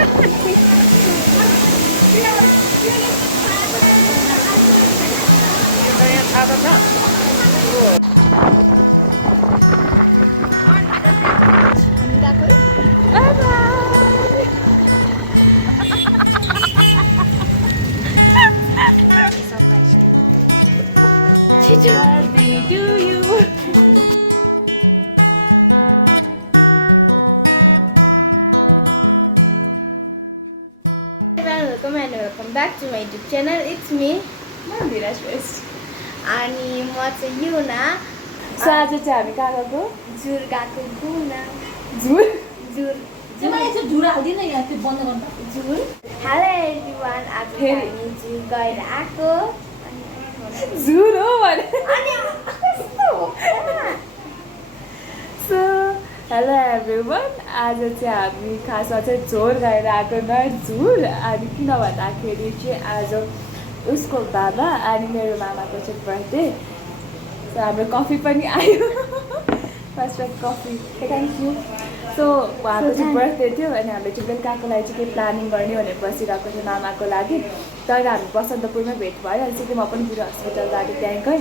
Birthday to you. Welcome back to my YouTube channel. It's me, Mandira Shrestha. अनि म चाहिँ युना so आज चाहिँ हामी कहाँ गएको झुर गएको गुना झुर झुर चाहिँ झुर हाल्दिन यहाँ त्यो बन्द गर्नु झुर हेलो एभ्रिवान आज हामी झुर गएर आएको झुर हो भने अनि कस्तो हो सो हेलो एभ्रिवान आज चाहिँ हामी खासमा चाहिँ झोर गएर आएको न झुर अनि किन भन्दाखेरि चाहिँ आज उसको बाबा अनि मेरो मामाको चाहिँ बर्थडे सो हाम्रो कफी पनि आयो first coffee thank you so उहाँको चाहिँ बर्थडे थियो अनि हामीले चाहिँ बेलुकाको लागि चाहिँ केही प्लानिङ गर्ने भनेर बसिरहेको थियो मामाको लागि तर हामी बसन्तपुरमै भेट भयो अनि सिक्किममा पनि बुढो हस्पिटल गएको त्यहीँकै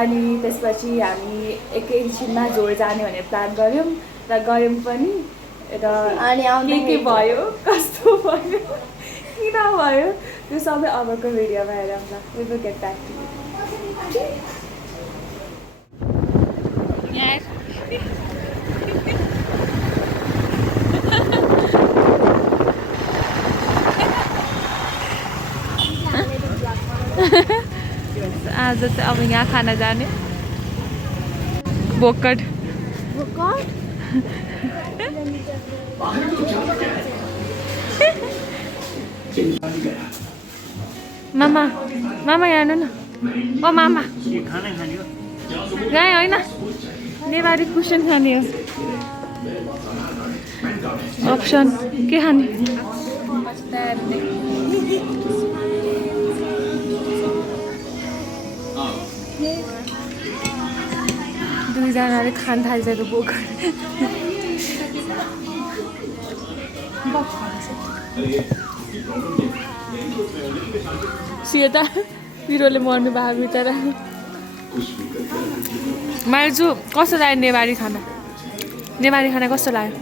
अनि त्यसपछि हामी एकैछिनमा झोर जाने भनेर प्लान गऱ्यौँ र गयौँ पनि र अनि के भयो कस्तो भयो किन भयो त्यो सबै अबको भिडियोमा हेरौँ ल we will get back to आज चाहिँ अब यहाँ खाना जाने बोकट मामा मामा यहाँ न ओ मामा यहाँ होइन नेवारी कुसन खाने हो अप्सन के खाने दुईजनाले खान थालिसक्यो बोकट सिएता पिरोले मर्नु भएको बिचरा माइजू कस्तो लाग्यो नेवारी खाना कस्तो लाग्यो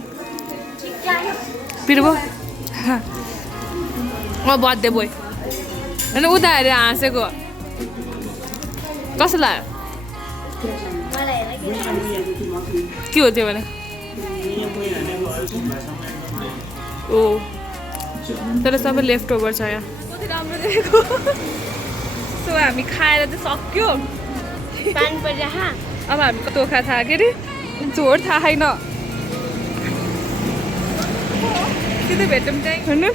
पिरो म बर्थडे बोय होइन उता हेरेर हाँसेको कस्तो लाग्यो के हो त्यो भने ओ तर सबै लेफ्ट ओभर छ यहाँ कति राम्रो देखेको सो हामी खाएर चाहिँ सक्यो पानी परिरहा अब हामी तोखा थाहा के अरे झोर थाहा छैन सिधै भेटौँ चाहिँ भन्नु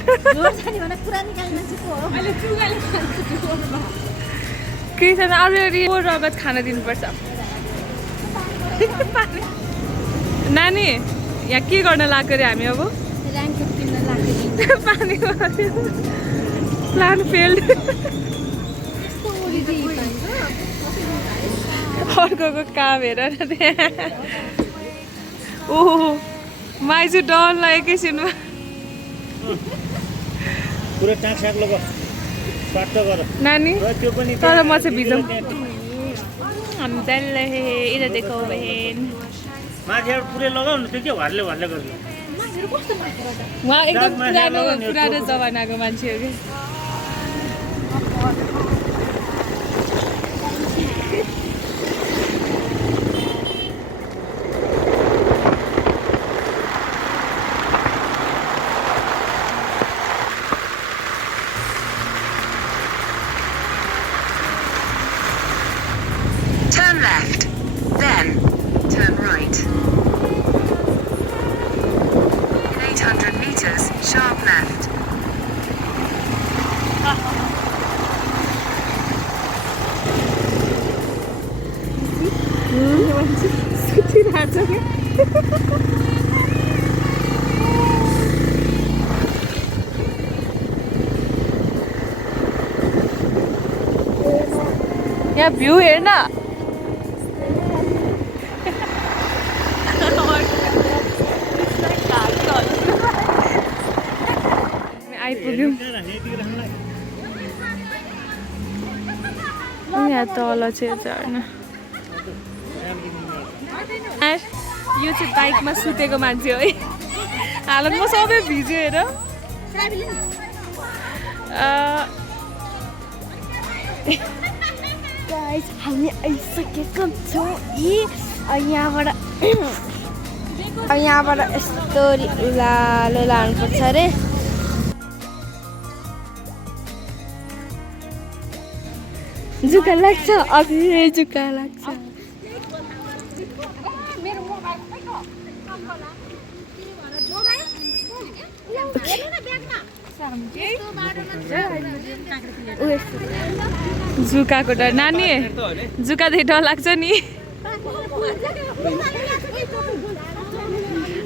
केही छैन अलिअलि रगत खान दिनुपर्छ नानी यहाँ के गर्न लाग्यो अरे हामी अब पानी प्लान फेल्ड अर्को काम हेर ओहो माइजू डर लाग्यो एकैछिनमा नानी तर म चाहिँ भिजौँ हम चल रहे हैं इधर देखो बहन वहाँ एकदम पुरानो जमानाको मान्छे हो कि Turn left, then turn right. In 800 meters, sharp left. यहाँ भ्यू हेर्न यहाँ तल चाहिँ झर्ना यो चाहिँ बाइकमा सुतेको मान्छे है हालत म सबै भिज्यो हेर गाइस हामी आइसकेको छौँ यहाँबाट यस्तो उलालो लानुपर्छ अरे जुका लाग्छ अबे जुका लाग्छ जुकाको डर नानी जुका देख्दा डर लाग्छ नि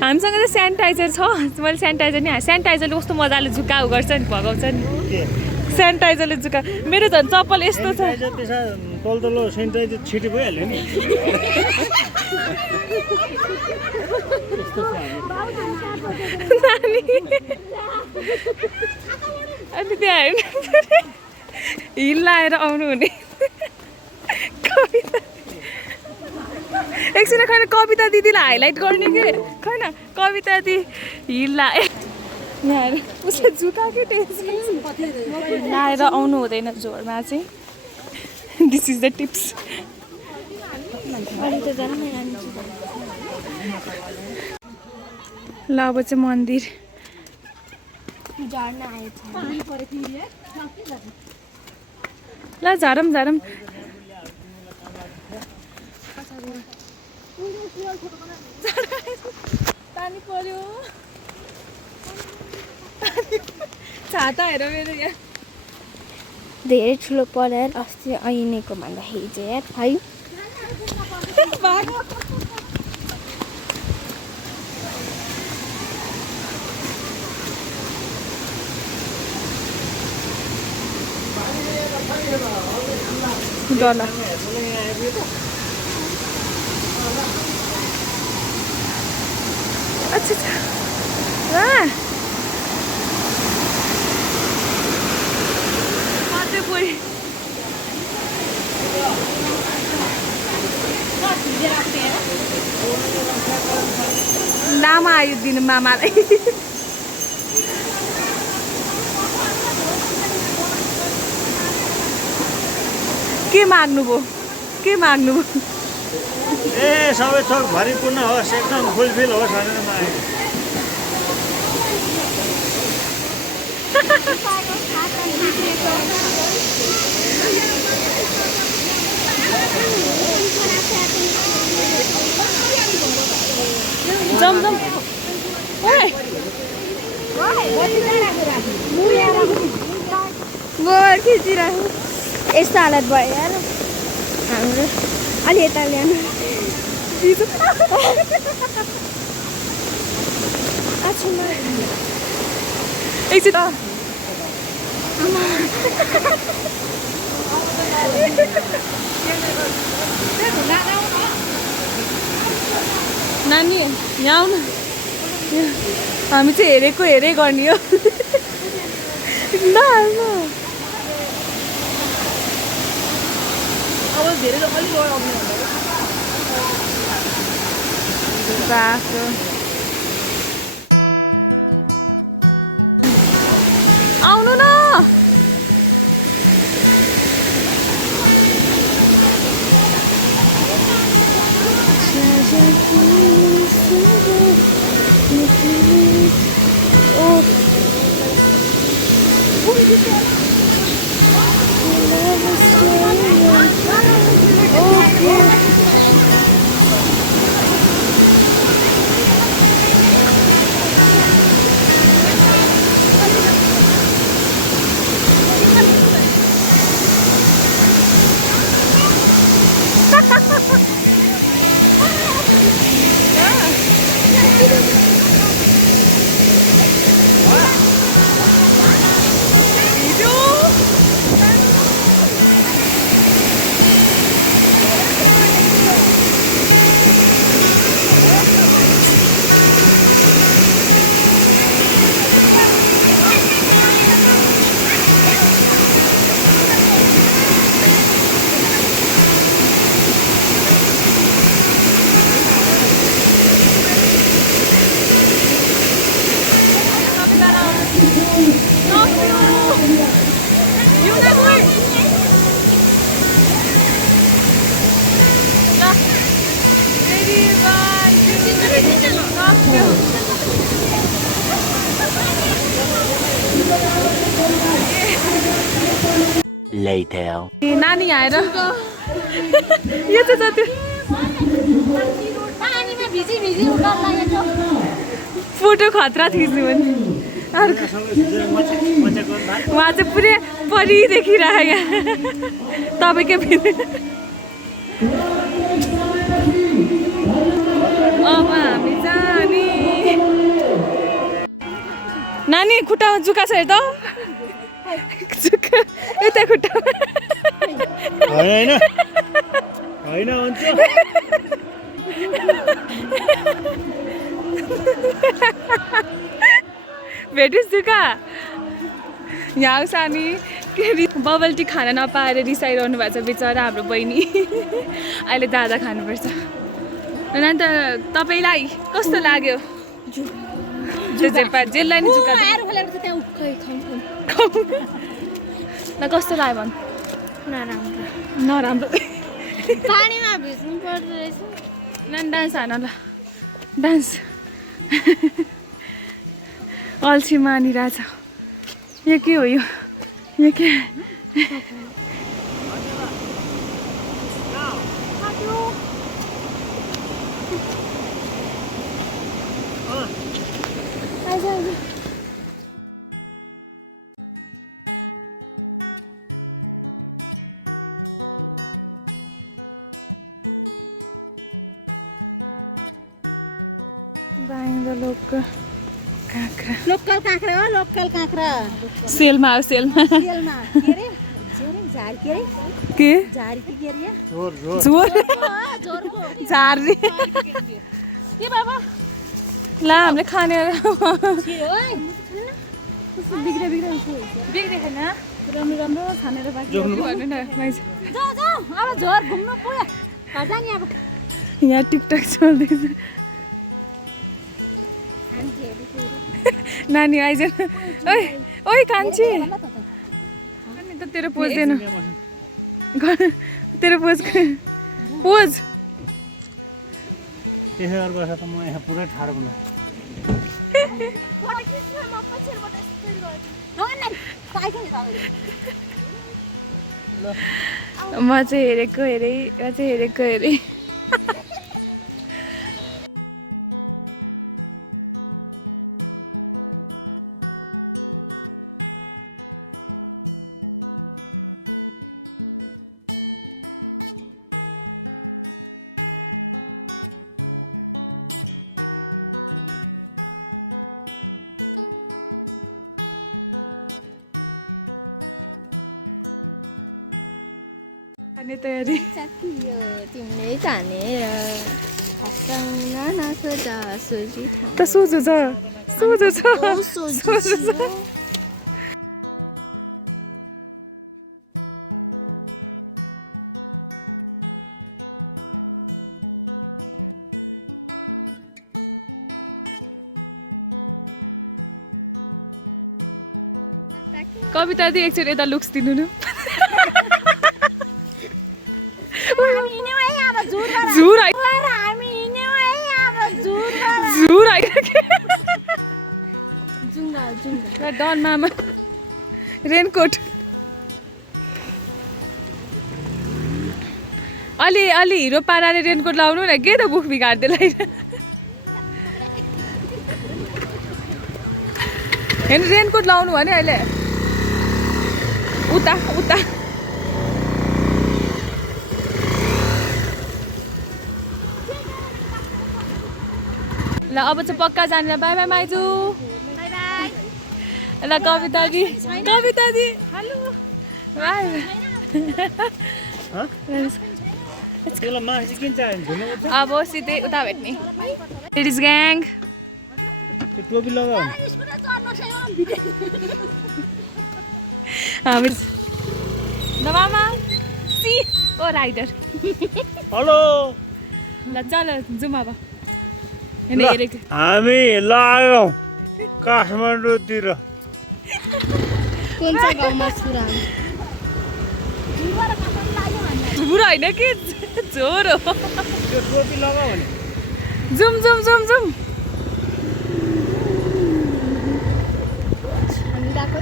हामीसँग चाहिँ सेनिटाइजर छ मैले सेनिटाइजर नि सेनिटाइजरले कस्तो मजाले जुका गर्छ नि भगाउँछ नि सेनिटाइजरले जुका मेरो झन् चप्पल यस्तो छ तल्लो सेनिटाइजर छिटो भइहाल्यो नि नानी अनि त्यहाँ हेर्नु हिल लाएर आउनु हुने कविता एकछिन खैन कविता दिदीलाई हाइलाइट गर्ने के खैन कविता दिदी हिल लाए यहाँ उसले जुकाकै टेन्सन लाएर आउनु हुँदैन झोरमा चाहिँ दिस इज द टिप्स ल अब चाहिँ मन्दिर ल झरम झरम पानी पर्यो छाता हेर मेरो यहाँ धेरै ठुलो पऱ्यो यार अस्ति ऐनेको भन्दाखेरि चाहिँ यार है डला अच्छा वाह मात्रै पुरी लामा आयो दिनु मामालाई के माग्नुभयो ए सबै थोक भरिपूर्ण होस् एकदम फुलफिल होस् भनेर मागेको जम जम ओए गोर खिचिरहेको यस्तो हालत भयो यार हाम्रो अलि यता ल्याउनु एकछिन नानी यहाँ आउनु हामी चाहिँ हेरेको हेरै गर्ने हो ल बाटो आउनु न later. नानी आएर यो चाहिँ जति पानीमा भिजी भिजी उकाल लागेको फोटो खतरा खिच्नु भने उहाँ चाहिँ पुरै परी देखिरहेको तपाईँकै फेरि अब हामी जाने नानी खुट्टामा जुका छ हेर त जुका यता खुट्टामा होइन होइन हुन्छ भेटिस् जुका यहाँ आउँछ अनि बबल टी खान नपाएर रिसाइरहनु भएको छ बिचरा हाम्रो बहिनी अहिले दादा खानुपर्छ नानी त तपाईँलाई कस्तो लाग्यो जेललाई नि जुका ल कस्तो लाग्यो भन् नराम्रो नराम्रो पानीमा भिज्नु पर्दो रहेछ नानी डान्स हान ल डान्स अल्छी मानिरहेछ यो के हो यो के लोकल काँक्रा हो लोकल काँक्रा सेलमा हो सेलमा तेलमा के रे झार के रे के झार के रे झोर झोरको झार रे के बाबा ल हामीले खाने ओइ बिग्रे बिग्रेन राम्रो राम्रो खानेर बाँकी भन्नु न माइज जाऊ जाऊ अब झोर घुम्नु पुग्यो घर जाने अब यहाँ टिकटक चल्दैछ नानी आइज ओइ ओइ कान्छी अनि त तेरो पोज देन तेरो पोज पोज त्यसै अर्को छ त म यहाँ पुरै ठाडो हुनु म चाहिँ हेरेको हेरे खाने तयारी साथीयो तिमीले जानेर हँसाउन नसोच सोची त सोझो छ कविता दि एकचोटि यता लुक्स दिनु न झुर डन मामा रेनकोट अलि हिरो पाराले रेनकोट लाउनु न के त बुख बिगार्दै हेर्नु रेनकोट लाउनु भने अहिले उता ल अब चाहिँ पक्का जानेर बाई बाई माइजू ल कविता दि हेलो बाई अब सिधै उता भेट्ने लेडिज ग्याङ टोपी लगाऊ हामी ल मामा सी ओ राइडर हेलो ल चल जाउँ अब हामी लाग्यौँ काठमाडौँतिर कुन चाहिँ गाउँमा छुरा झुर होइन कि झोर हो त्यो टोपी लगाऊ भने जुम हामी गएको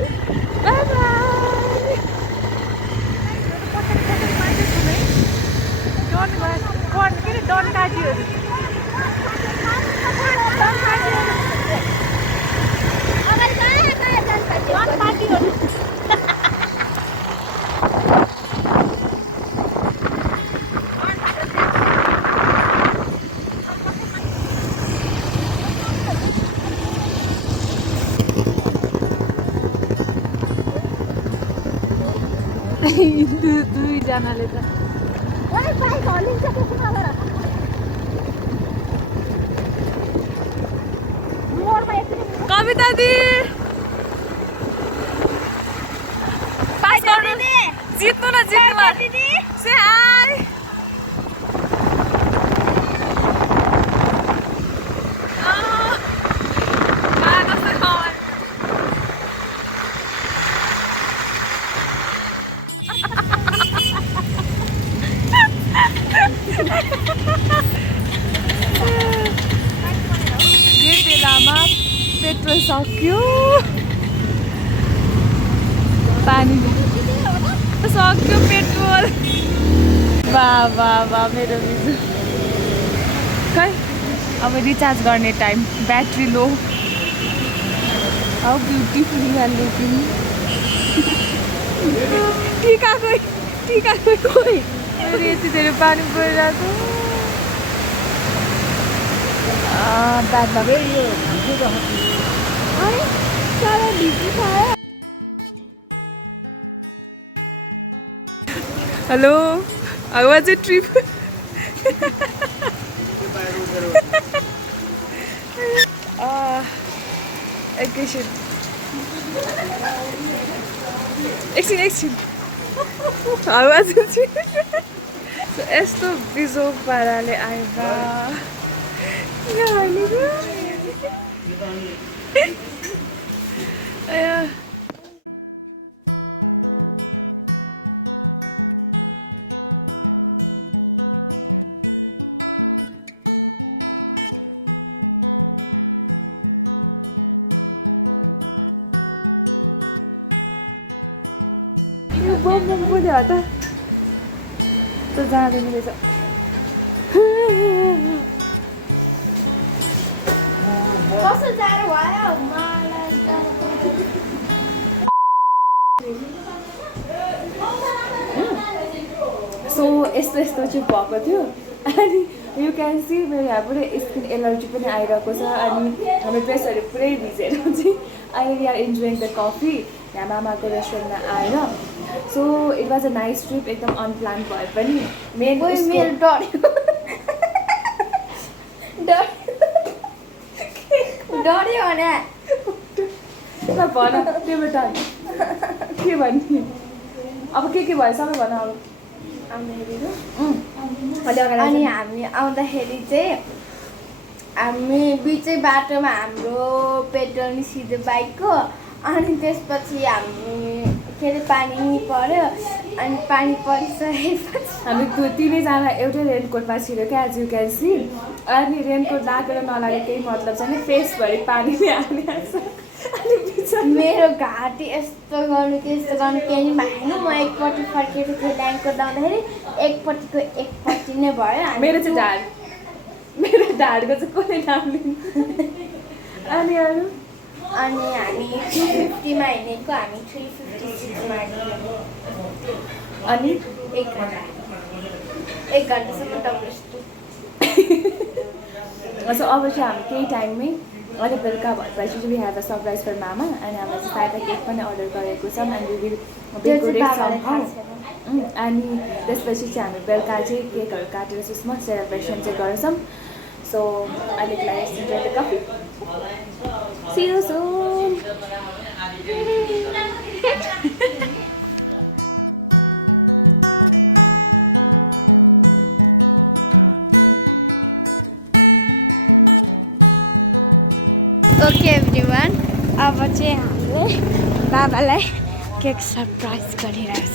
बाई बाई दुईजनाले त कविता दी पास गर्नु जित्नु न जित्नु से हाय बेलामा पेट्रोल सक्यो पानी सक्यो पेट्रोल वाह वाह वाह मेरो बिजु खै अब रिचार्ज गर्ने time battery low how beautiful you are looking टिका खोइ मेरो यति धेरै पानी परिरहेको बादमा hello how was a trip एकछिन हाउ वाज अ ट्रिप यस्तो बिजोग पाराले आयो बा बम बोल्यो त जाँदैन रहेछ कस्तो जाडो भयो मलाई सो यस्तो चाहिँ भएको थियो अनि यु क्यान सी मेरो यहाँ पुरै स्किन एलर्जी पनि आइरहेको छ अनि हाम्रो ड्रेसहरू पुरै भिजेर चाहिँ अहिले we are enjoying the coffee यहाँ मामाको रेस्टुरेन्टमा आएर so it was a nice trip एकदम अनप्लान भए पनि मेन मेरो डऱ्यो भने भन त्यो बेटा के भन्ने अब के भयो सबै भन अब अनि हामी आउँदाखेरि चाहिँ हामी बिचै बाटोमा हाम्रो पेट्रोल निस्किँदै बाइकको अनि त्यसपछि हामी के अरे पानी पर्यो अनि पानी परिसकेपछि हामी तिनैजना एउटै रेनकोटमा छिर्यो क्या एज यु क्यान सी अनि रेनकोट लागेर नलागेको केही मतलब छैन फेसभरि पानीले हालिहाल्छ अनि मेरो घाँटी यस्तो गर्नु त्यस्तो गर्नु केही भएन म एकपट्टि फर्केको थिएँ ल्याङ्कोट लाउँदाखेरि एकपट्टि नै भयो मेरो ढाडको चाहिँ कसले नाम अनि अरू अनि हामी 350मा हिँडेको हामी 356मा अनि 1 घन्टासम्म डब्लु सो अब चाहिँ हामी केही टाइममै अहिले बेलुका भएपछि चाहिँ we have a surprise for मामा अनि हामीले चाहिँ साइड केक पनि अर्डर गरेको छौँ अनि वी विल डेकोरेट सम अनि त्यसपछि चाहिँ हामी बेलुका चाहिँ केकहरू काटेर सुस्म सेलिब्रेसन चाहिँ गर्छौँ सो अहिलेको लागि enjoy the coffee see you soon okay everyone अब चाहिँ हामीले बाबालाई केक सरप्राइज गरिरहेको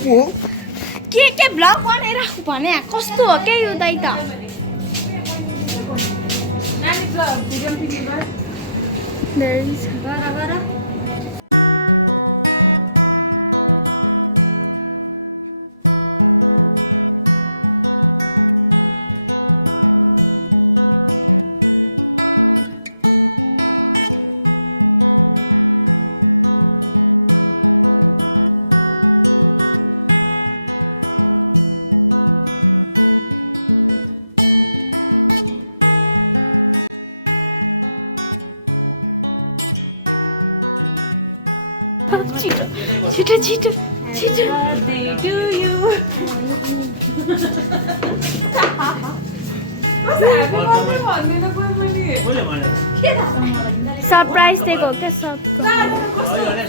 छु के भ्लग बनाइराख्नु भने कस्तो हो के यो दाइ त छिटो छिटो छिटो छिटो birthday to you सरप्राइज दिएको हो क्या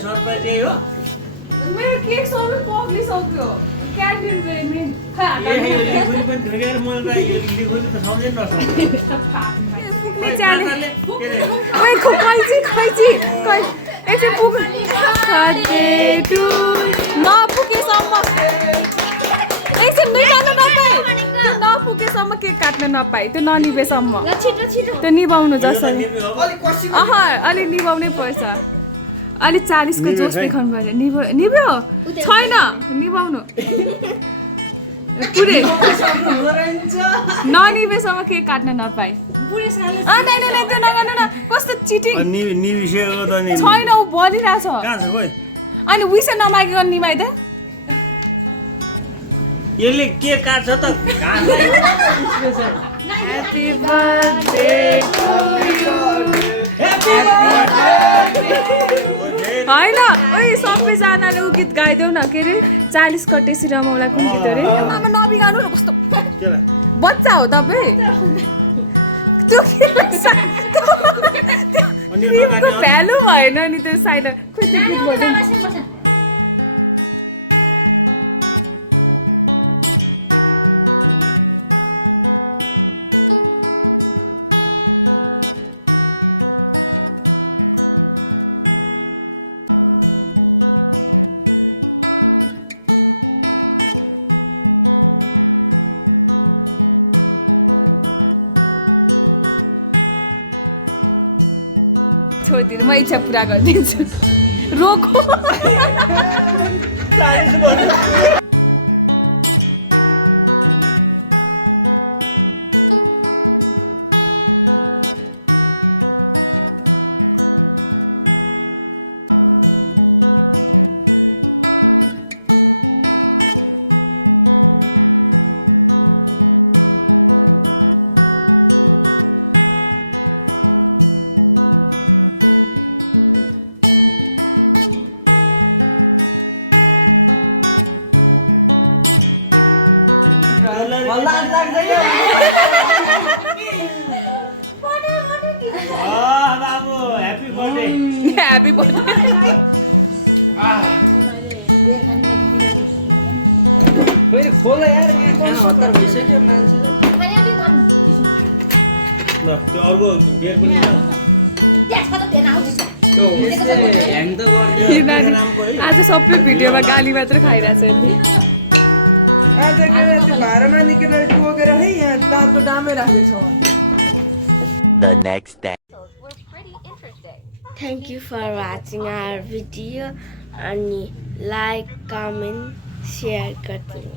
सरप्राइज यही हो मेरो केक सबै पग्लिसक्यो क्यान्टिनको लिखुली पनि ठोकेर मलाई यो लिखुली त सम्झै नसक्यो ओइ खैची एकछिन पुग birthday to नपुगेसम्म एकछिन निकाल्नु नपाए त्यो नपुगेसम्म केक काट्न नपाए त्यो ननिभेसम्म त्यो निभाउनु जसरी अलि निभाउनै पर्छ अलि 40 को जोस देखाउनु पर्यो निभ्यो छैन निभाउनु पुरै ननिभेसम्म केक काट्न नपाए त्यो नगर्नु न कस्तो चिटिङ छैन ऊ बोलिरहेछ अनि विसे नमागिकन निभाइ त यसले के काट्छ त ह्यापी बर्थडे टु यु होइन ओइ सबैजनाले ऊ गीत गाइदेऊ न के अरे 40 कटेसी रमाउला कुन गीत अरे आमा नबिगाउनु न कस्तो बच्चा हो तपाईँ त्यो भ्यालु भएन नि त्यो साइड खोइ त्यो गीत भन्छ छोडिदिनु म इच्छा पुरा गरिदिन्छु रोको बाबु ह्यापी बर्थडे ह्यापी बर्थडे फेरि खोला यार हतार भइसक्यो मान्छे ल त्यो अर्को बियर पनि ह्याङ त गरिदियो आज सबै भिडियोमा गाली मात्र खाइरहेछ यसले आज के त्यो भाडामा निकेर टोकेर है यहाँ दाँतको डामै राखेको छ The next day. Thank you for watching our video and like, comment, share गरिदिनु